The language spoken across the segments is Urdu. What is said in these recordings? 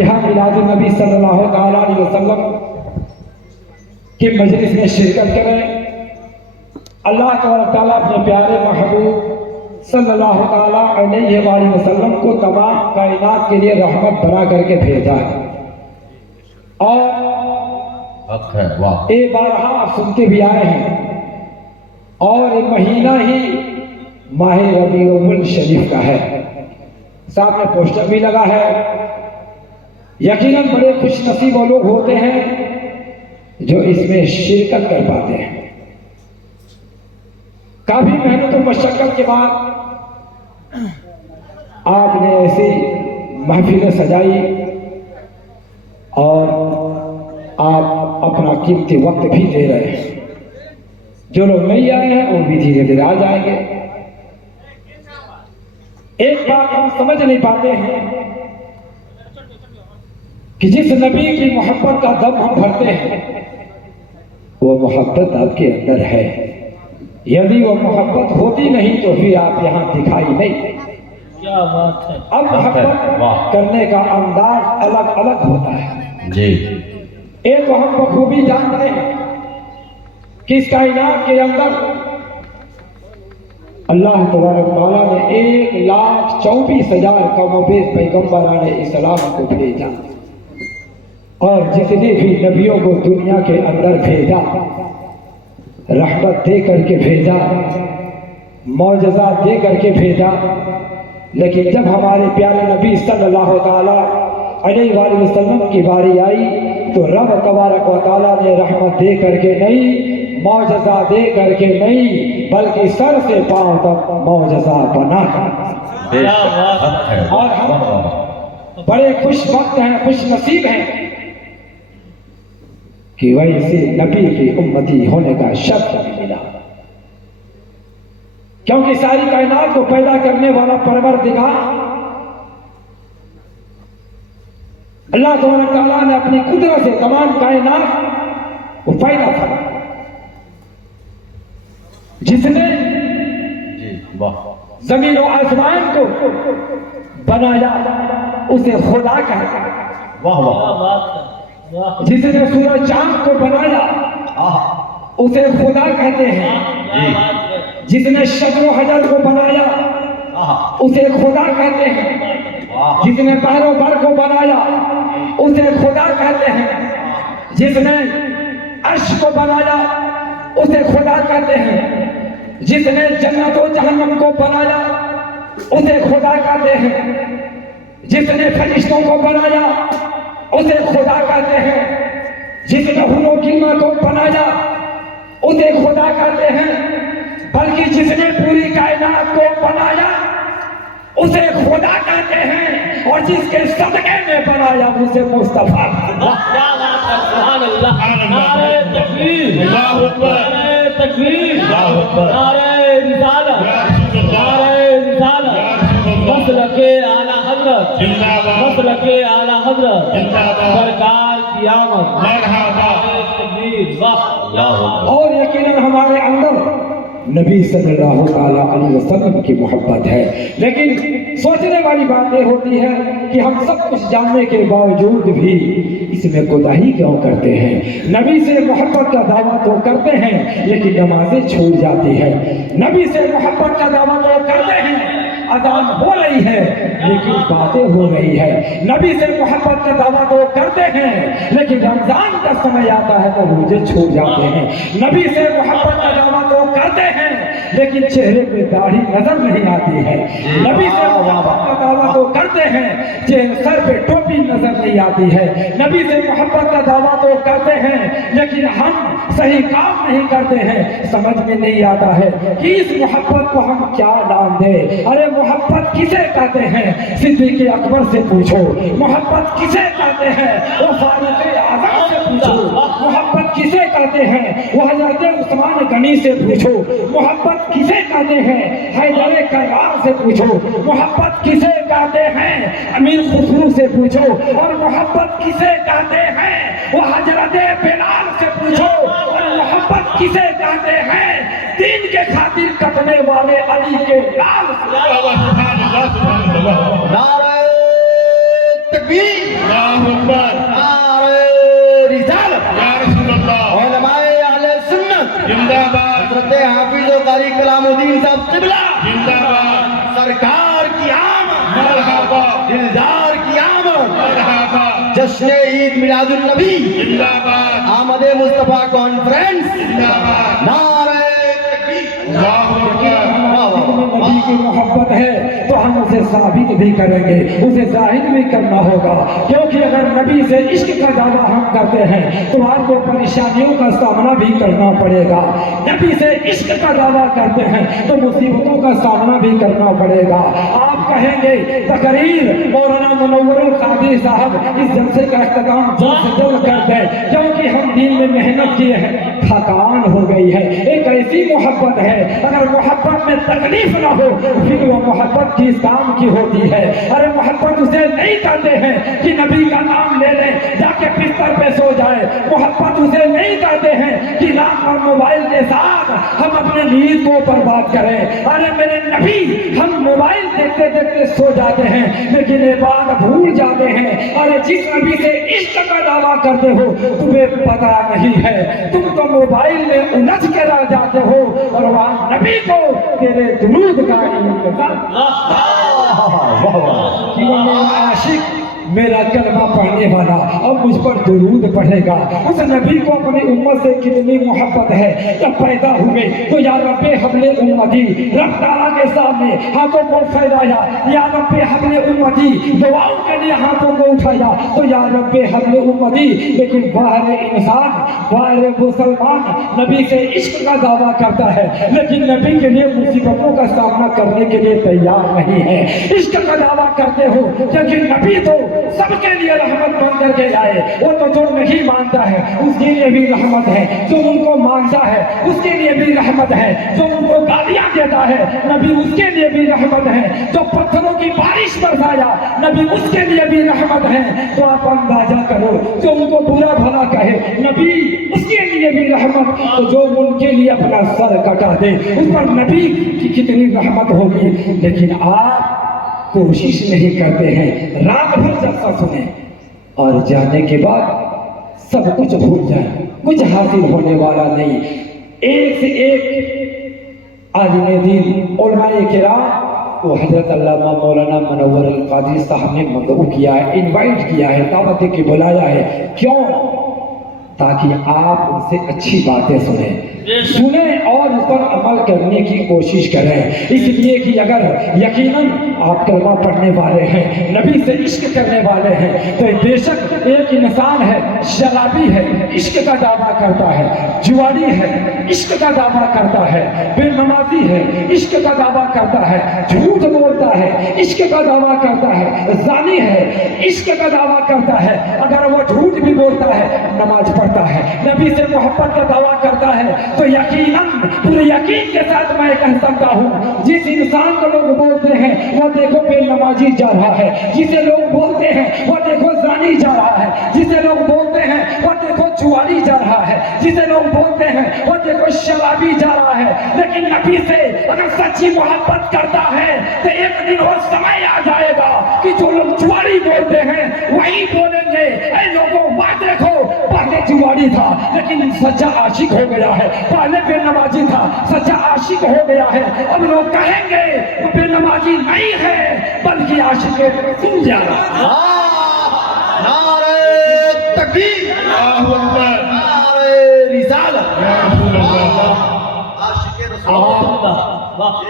کہ ہم میلاد النبی صلی اللہ تعالیٰ علیہ وسلم کے مجلس میں شرکت کریں. اللہ تعالیٰ اپنے پیارے محبوب صلی اللہ تعالیٰ علیہ وآلہ وسلم کو تمام کائنات کے لیے رحمت بنا کر کے بھیجا ہے. اور ایک بارہا آپ سنتے بھی آئے ہیں، اور یہ مہینہ ہی ماہ ربیع الاول شریف کا ہے. سامنے پوسٹر بھی لگا ہے. یقیناً بڑے خوش نصیب وہ لوگ ہوتے ہیں جو اس میں شرکت کر پاتے ہیں. کافی محنت و مشقت کے بعد آپ نے ایسی محفل سجائی اور آپ اپنا قیمتی وقت بھی دے رہے ہیں. جو لوگ نہیں آئے ہیں وہ بھی دھیرے دھیرے آ جائیں گے. ایک بات ہم سمجھ نہیں پاتے ہیں کہ جس نبی کی محبت کا دم ہم بھرتے ہیں وہ محبت آپ کے اندر ہے. یدی وہ محبت ہوتی نہیں تو پھر آپ یہاں دکھائی نہیں. اب محبت کرنے کا انداز الگ الگ ہوتا ہے جی. ایک تو ہم بخوبی جانتے ہیں کہ اس کائنات کے اندر اللہ تبارک تعالیٰ نے 1,24,000 قوم و بیش پیغمبران اسلام کو بھیجا، اور جتنے بھی نبیوں کو دنیا کے اندر بھیجا رحمت دے کر کے بھیجا، معجزات دے کر کے بھیجا. لیکن جب ہمارے پیارے نبی صلی اللہ تعالیٰ علیہ وآلہ وسلم کی باری آئی تو رب تبارک و تعالیٰ نے رحمت دے کر کے نہیں، معجزہ دے کر کے نہیں، بلکہ سر سے پاؤں تک معجزہ بنا کر. اور ہم بڑے خوش وقت ہیں، خوش نصیب ہیں کہ ویسے نبی کی امتی ہونے کا شرف ملا. کیونکہ ساری کائنات کو پیدا کرنے والا پروردگار اللہ تعالیٰ نے اپنی قدرت سے تمام کائنات کو پیدا کیا. جس نے زمین و آسمان کو بنایا اسے خدا کہتا ہے. جس نے سورج چاند کو بنایا اسے خدا کہتے ہیں. جس نے شجر و حجر کو بنایا اسے خدا کہتے ہیں. جس نے بحر و بر کو بنایا اسے خدا کہتے ہیں. جس نے عرش کو بنایا اسے خدا کہتے ہیں. جس نے جنت و جہنم کو بنایا اسے خدا کہتے ہیں. جس نے فرشتوں کو بنایا اسے خدا کہتے ہیں. جس نے حور و غلمان کو بنایا اسے خدا کہتے ہیں. بلکہ جس نے پوری کائنات کو بنایا اسے خدا کہتے ہیں، اور جس کے صدقے میں بنایا اسے مصطفیٰ. سبحان اللہ. نعرہ تکبیر، نعرہ تکبیر، نعرہ رسالت، نعرہ رسالت. مسلک اعلیٰ حضرت، مسلک اعلیٰ حضرت، سرکار کی آمد. تکبیر. اور یقیناً ہمارے اندر نبی صلی اللہ تعالیٰ علیہ وسلم کی محبت ہے. لیکن سوچنے والی بات یہ ہوتی ہے کہ ہم سب کچھ جاننے کے باوجود بھی اس میں کوتاہی کیوں کرتے ہیں. نبی سے محبت کا دعویٰ تو کرتے ہیں لیکن نمازیں چھوٹ جاتی ہے. نبی سے محبت کا دعویٰ تو کرتے ہیں، اذان ہو رہی ہے لیکن باتیں ہو رہی ہے. نبی سے محبت کا دعویٰ تو کرتے ہیں لیکن رمضان کا سمے آتا ہے تو روزے چھوٹ جاتے ہیں. نبی سے محبت کا دعویٰ تو کرتے ہیں لیکن چہرے پہ داڑھی نظر نہیں آتی ہے. نبی سے محبت کا دعویٰ تو کرتے ہیں سر پہ ٹوپی نظر نہیں آتی ہے. نبی سے محبت کا دعویٰ تو کرتے ہیں لیکن ہم صحیح کام نہیں کرتے ہیں. سمجھ میں نہیں آتا ہے کہ اس محبت کو ہم کیا نام دیں. ارے محبت کسے کہتے ہیں؟ صدیق اکبر سے پوچھو. محبت کسے کہتے ہیں؟ وہ فاروق اعظم سے پوچھو. محبت کسے کہتے ہیں؟ وہ حضرت عثمان غنی سے پوچھو. محبت کسے کہتے ہیں؟ حیدر کرار سے پوچھو. محبت کسے کہتے ہیں؟ امیر خسرو سے پوچھو. اور محبت کسے کہتے ہیں؟ وہ حضرت بلال سے پوچھو. اور محبت کسے کہتے ہیں؟ دین کے خاطر کٹنے والے علی کے لال. نعرہ تکبیر. تکبیر اللہ اکبر نعرہ رسالت یا رسول اللہ علماء اہل سنت زندہ باد حضرت حافظ و قاری کلام الدین صاحب قبلہ زندہ باد سرکار کی آمد مرحبا دلدار کی آمد مرحبا جشن عید میلاد النبی زندہ باد آمد مصطفیٰ کانفرنس زندہ باد نعرہ تکبیر اللہ اکبر نبی کی محبت ہے تو ہم اسے ثابت بھی کریں گے، اسے ظاہر بھی کرنا ہوگا، کیونکہ اگر نبی سے عشق کا دعویٰ ہم کرتے ہیں تو آپ کو پریشانیوں کا سامنا بھی کرنا پڑے گا، نبی سے عشق کا دعویٰ کرتے ہیں تو مصیبتوں کا سامنا بھی کرنا پڑے گا۔ آپ کہیں گے تقریر مولانا منور القادری صاحب اس جلسے کا اختتام جلد سے جلد کر دیں، کیونکہ ہم دین میں محنت کیے ہیں، تھکان ہو گئی ہے۔ ایک ایسی محبت ہے اگر محبت میں تکلیف نہ ہو پھر وہ محبت کس کام کی ہوتی ہے؟ ارے محبت اسے نہیں کہتے ہیں کہ نبی کا نام لے لیں جا کے بستر پہ سو جائے، محبت اسے نہیں کہتے ہیں کہ رات اور موبائل کے ساتھ ہم اپنے نیند کو برباد کریں۔ ارے میرے نبی ہم موبائل دیکھتے دیکھتے سو جاتے ہیں لیکن یہ بات بھول جاتے ہیں۔ ارے جس نبی سے عشق کا دعویٰ کرتے ہو تمہیں پتا نہیں ہے، تم تو موبائل میں الجھ کے رہ جاتے ہو اور وہاں نبی کو تیرے درود کا انتظار۔ عاشق میرا کلمہ پڑھنے والا اب مجھ پر درود پڑھے گا، اس نبی کو اپنی امت سے کتنی محبت ہے۔ جب پیدا ہوئے تو یا رب حبل امتی، رب تعالیٰ کے سامنے ہاتھوں کو پھیلایا، یا رب حبل امتی، دعاؤں کے لیے ہاتھوں کو اٹھایا تو یا رب حبل امتی، لیکن باہر انسان، باہر مسلمان نبی سے عشق کا دعویٰ کرتا ہے لیکن نبی کے لیے مصیبتوں کا سامنا کرنے کے لیے تیار نہیں ہے۔ عشق کا دعویٰ کرتے ہو کیونکہ نبی تو سب کے لیے رحمت بن کر کے آئے، وہ تو جو نہیں مانتا ہے اس کے لیے بھی رحمت ہے، جو ان کو مانتا ہے اس کے لیے بھی رحمت ہے، جو ان کو گالیاں دیتا ہے نبی اس کے لیے بھی رحمت ہے، جو پتھروں کی بارش برسایا نبی اس کے لیے بھی رحمت ہے۔ تو آپ اندازہ کرو جو ان کو برا بھلا کہے نبی اس کے لیے بھی رحمت، تو جو ان کے لیے اپنا سر کٹا دے اس پر نبی کی کتنی رحمت ہوگی۔ لیکن آپ کوشش نہیں کرتے ہیں، رات بھر جلسہ سنیں اور جانے کے بعد سب کچھ بھول جائیں، کچھ حاصل ہونے والا نہیں۔ ایک سے ایک عالم دین علماء کرام کو حضرت علامہ مولانا منور القادری صاحب نے مدعو کیا ہے، انوائٹ کیا ہے، دعوت دے کے بلایا ہے۔ کیوں؟ تاکہ آپ ان سے اچھی باتیں سنیں اور اس پر عمل کرنے کی کوشش کریں، اس لیے کہ اگر یقیناً آپ کلمہ پڑھنے والے ہیں، نبی سے عشق کرنے والے ہیں تو بے شک ایک انسان ہے شرابی ہے، عشق کا دعویٰ کرتا ہے، جواری ہے، عشق کا دعویٰ کرتا ہے، بے نمازی ہے، عشق کا دعویٰ کرتا ہے، جھوٹ بولتا ہے، عشق کا دعویٰ کرتا ہے، زانی ہے، عشق کا دعویٰ کرتا ہے، اگر وہ جھوٹ بھی بولتا ہے نماز پڑھتا ہے، نبی سے محبت کا دعویٰ کرتا ہے تو یقیناً پورے یقین کے ساتھ میں کہہ سکتا ہوں جس انسان کو لوگ بولتے ہیں وہ دیکھو بے نمازی جا رہا ہے، جسے لوگ بولتے ہیں وہ دیکھو زانی جا رہا ہے، جسے لوگ بولتے ہیں وہ دیکھو چواری جا رہا ہے، جسے لوگ بولتے ہیں وہ دیکھو شرابی جا رہا ہے۔ لیکن نبی سے اگر سچی محبت کرتا ہے تو ایک دن وہ سمے آ جائے گا کہ جو لوگ چواری بولتے ہیں وہی بولیں گے اے لوگوں وہ دیکھو پہلے چواری تھا لیکن سچا عاشق ہو گیا ہے، پہلے بے نمازی تھا سچا عاشق ہو گیا ہے۔ اب لوگ کہیں گے وہ بے نمازی نہیں ہے بلکہ عاشق رسول جا رہا ہے۔ نعرہ تکبیر اللہ اکبر نعرہ رسالت یا رسول اللہ عاشق رسول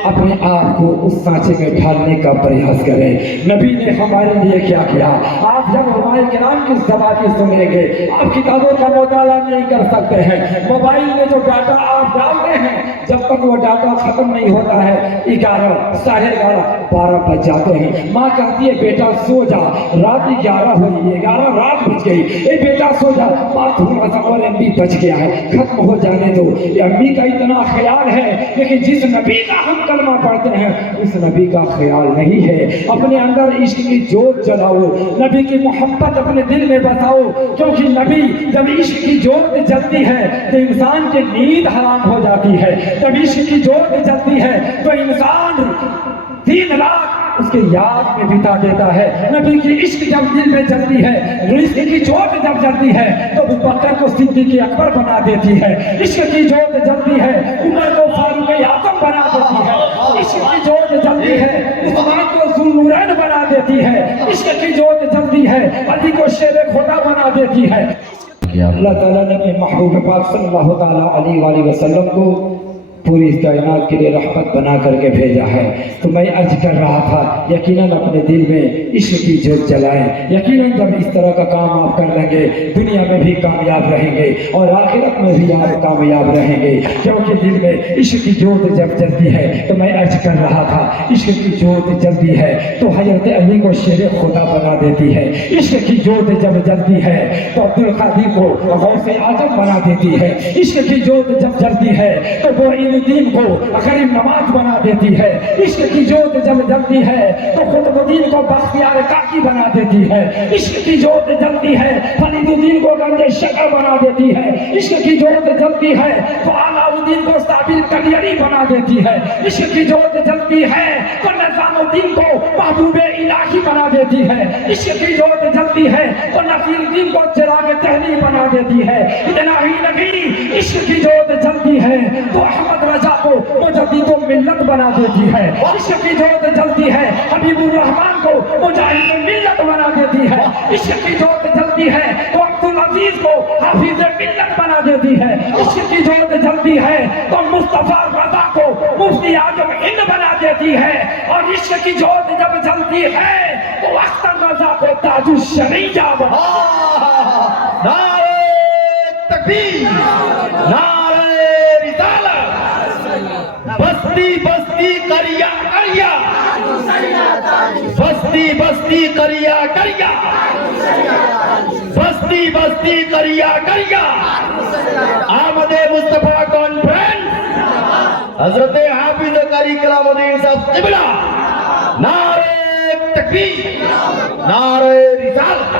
اپنے آپ کو اس سانچے میں ڈھالنے کا پریاس کریں۔ نبی نے ہمارے لیے کیا کیا؟ آپ جب ہمارے کرام کی زبانیں سنیں گے آپ کتابوں کا مطالعہ نہیں کر سکتے ہیں، موبائل میں جو ڈاٹا آپ ڈالتے ہیں جب تک وہ ڈاٹا ختم نہیں ہوتا ہے 11 ساڑھے 11 12 بج جاتے ہیں۔ ماں کہتی ہے بیٹا سو جا، رات 11 ہو گئی، 11 رات بج گئی، اے بیٹا سو جا، بات تھوڑا سا اور MB بچ گیا ہے ختم ہو جانے دو۔ یہ امی کا اتنا خیال ہے لیکن جس نبی کا ہم کلمہ پڑھتے ہیں اس نبی کا خیال نہیں ہے۔ اپنے اندر عشق کی جوت جلاؤ، نبی کی محبت اپنے دل میں بساؤ، کیونکہ نبی جب عشق کی جوت جلتی ہے تو انسان کی نیند حرام ہو جاتی ہے، جب عشق کی جوت جلتی ہے تو انسان دن رات اس کے یاد میں بتا دیتا ہے. نبی کی عشق جب دل میں جلتی ہے, عشق کی جوت جب جلتی ہے تو ابو بکر کو صدیق اکبر بنا دیتی ہے. عشق کی جوت جلتی ہے عمر کو فاروق اعظم بنا دیتی ہے. عشق کی جوت جلتی ہے عثمان کو ذوالنورین بنا دیتی ہے. عشق کی جوت جلتی ہے علی کو شیر خدا بنا دیتی ہے. اللہ تعالیٰ نے اپنے محبوب پاک صلی اللہ تعالیٰ علیہ وآلہ وسلم کو پوری اس کائنات کے لیے رحمت بنا کر کے بھیجا ہے. تو میں عرض کر رہا تھا یقیناً اپنے دل میں عشق کی جوت جلائیں. یقیناً جب اس طرح کا کام آپ کر لیں گے دنیا میں بھی کامیاب رہیں گے اور آخرت میں بھی آپ کامیاب رہیں گے. کیونکہ دل میں عشق کی جوت جب جلتی ہے تو میں عرض کر رہا تھا عشق کی جوت جلتی ہے تو حضرت علی کو شیر خدا بنا دیتی ہے. عشق کی جوت جب جلتی ہے تو عبدالقادر کو غوث اعظم بنا دیتی ہے. عشق کی جوت جب جلتی ہے تو وہ دین کو غریب نواز بنا دیتی ہے. عشق کی جوت جب جلتی ہے تو قطب الدین کو بختیار کاکی بنا دیتی ہے. عشق کی جوت جلتی ہے فرید الدین کو گنج شکر بنا دیتی ہے. عشق کی جوت جلتی ہے تو علاء الدین کو صابر کلیری بنا دیتی ہے. عشق کی جوت جلتی ہے تو نظام الدین کو محبوب الہی بنا دیتی ہے. عشق کی جوت جلتی ہے تو نصیر الدین کو چراغ دہلی بنا دیتی ہے. اتنا ہی نہیں عشق کی جوت جلتی ہے تو احمد رضا کو مجدد و ملت بنا دیتی ہے. عشق کی جوت جلتی ہے حبیب الرحمان کو مجاہد ملت بنا دیتی ہے. عشق کی جوت جلتی ہے تو عبدالعزیز کو حافظ ملت بنا دیتی ہے. عشق کی جوت جلتی ہے تو مصطفیٰ رضا کو مفتی اعظم ہند بنا دیتی ہے. اور عشق کی جوت جب جلتی ہے تو اختر رضا کو تاج الشریعہ بنا. نعرہ تکبیر, نعرہ رسالت, بستی بستی کریا کریا, بستی بستی کریا کریا, بستی بستی کریا کریا. آمد مصطفیٰ کانفرنس حضرت حافظ قاری کلام الدین صاحب قبلہ. نعرہ تکبیر, نعرہ رسالت.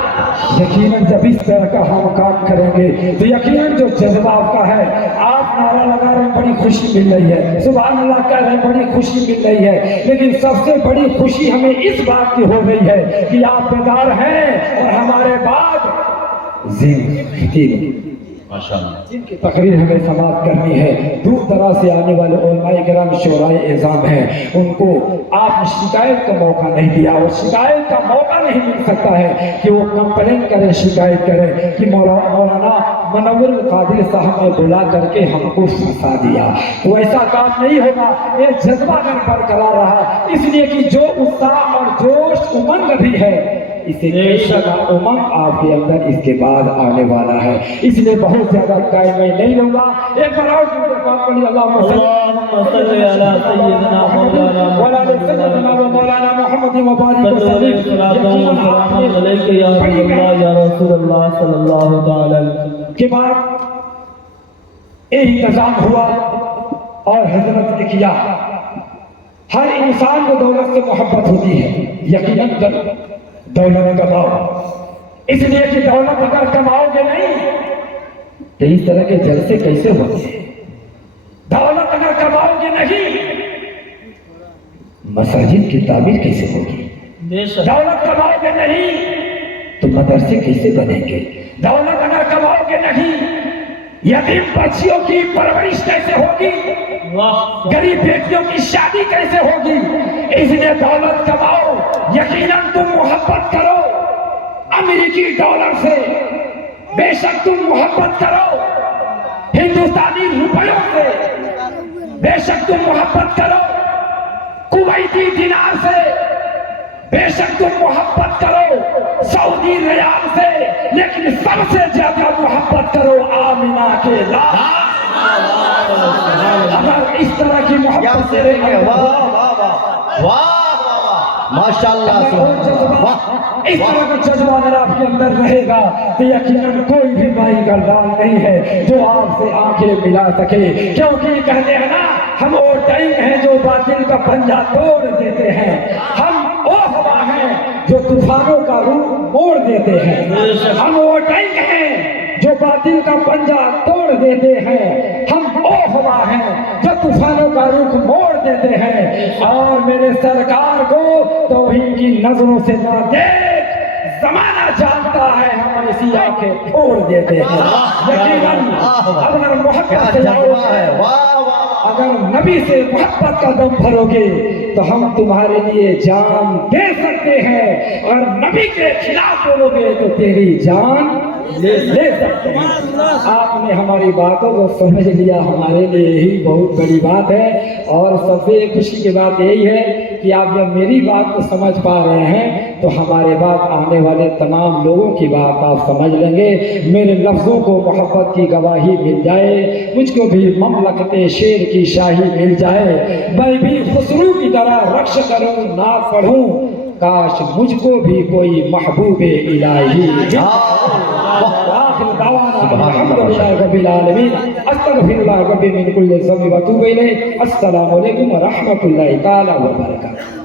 یقیناً جب اس طرح کا ہم کام کریں گے تو یقیناً جو جذبہ آپ کا ہے, آپ نعرہ لگا رہے ہیں بڑی خوشی مل رہی ہے, سبحان اللہ کہہ رہے ہیں بڑی خوشی مل رہی ہے, لیکن سب سے بڑی خوشی ہمیں اس بات کی ہو رہی ہے کہ آپ بیدار ہیں اور ہمارے بعد جن کی تقریر ہمیں سماعت کرنی ہے. دور دراز سے آنے والے علماء کرام شورائے اعظام ہیں, ان کو آپ نے شکایت کا موقع نہیں دیا اور شکایت کا موقع نہیں مل سکتا ہے کہ وہ کمپلین کریں, شکایت کریں کہ مولانا منور القادری صاحب نے بلا کر کے ہم کو پھنسا دیا. تو ایسا کام نہیں ہوگا. یہ جذبہ اگر برقرار رہا, اس لیے کہ جو اتساہ اور جوش امنگ بھی ہے اسے امنگ آپ کے اندر اس کے بعد آنے والا ہے. اس لیے بہت زیادہ ٹائم میں نہیں لوں گا. ایک بار اور اللہم صلی علی سیدنا مولانا محمد وبارک وسلم. کے بعد یہ انتظام ہوا اور حضرت نے کیا. ہر انسان کو دولت سے محبت ہوتی ہے, یقیناً دولت کماؤ, اس لیے کہ دولت اگر کماؤ گے نہیں تو اس طرح کے جلسے کیسے ہوتے ہیں. دولت اگر کماؤ گے نہیں مساجد کی تعمیر کیسے ہوگی. دولت کماؤ گے نہیں تو مدرسے کیسے بنیں گے. دولت اگر کماؤ گے نہیں یتیم بچیوں کی پرورش کیسے ہوگی, غریب بیٹیوں کی شادی کیسے ہوگی. اس لیے دولت کماؤ, یقیناً تم محبت کرو امریکی ڈالر سے, بے شک تم محبت کرو ہندوستانی روپیوں سے, بے شک تم محبت کرو کویتی دینار سے, بے شک تم محبت کرو سعودی ریال سے, لیکن سب سے زیادہ محبت کرو آمینہ کے لال. اگر اس طرح کی محبت سے ماشاءاللہ اس طرح کا جذبہ اگر آپ کے اندر رہے گا تو یقیناً کوئی بھی مائی گردان نہیں ہے جو آپ سے آنکھیں ملا سکے. کیونکہ یہ کہتے ہیں نا ہم وہ ٹینک ہیں جو باطل کا پنجہ توڑ دیتے ہیں, ہم وہ ہوا ہیں جو طوفانوں کا روح موڑ دیتے ہیں, ہم وہ ٹینک ہیں جو جو باطل کا پنجہ توڑ دیتے ہیں، ہم وہ ہوا ہیں جو طوفانوں کا رخ موڑ دیتے ہیں، اور میرے سرکار کو توہین کی نظروں سے نہ دیکھ، زمانہ جانتا ہے ہم ایسی آنکھیں پھوڑ دیتے ہیں۔ یقیناً اگر محبت سے جاؤ گے، اگر نبی سے محبت کا دم بھرو گے تو ہم تمہارے لیے جان دے سکتے ہیں، اور نبی کے خلاف بولو گے تو تیری جان لے سکتے ہیں۔ آپ نے ہماری باتوں کو سمجھ لیا، ہمارے لیے یہی بہت بڑی بات ہے، اور سب سے خوشی کی بات یہی ہے کہ آپ جب میری بات کو سمجھ پا رہے ہیں تو ہمارے بعد آنے والے تمام لوگوں کی بات آپ سمجھ لیں گے۔ میرے لفظوں کو محبت کی گواہی مل جائے، مجھ کو بھی مملکت شیر کی شاہی مل جائے، میں بھی خسرو کی طرح رقص کروں نعت پڑھوں، کاش مجھ کو بھی کوئی محبوب الہی آخر دعوانا الحمدللہ رب العالمین، استغفر اللہ ربی من کل ذنب واتوب الیہ۔ السلام علیکم ورحمۃ اللہ تعالی وبرکاتہ۔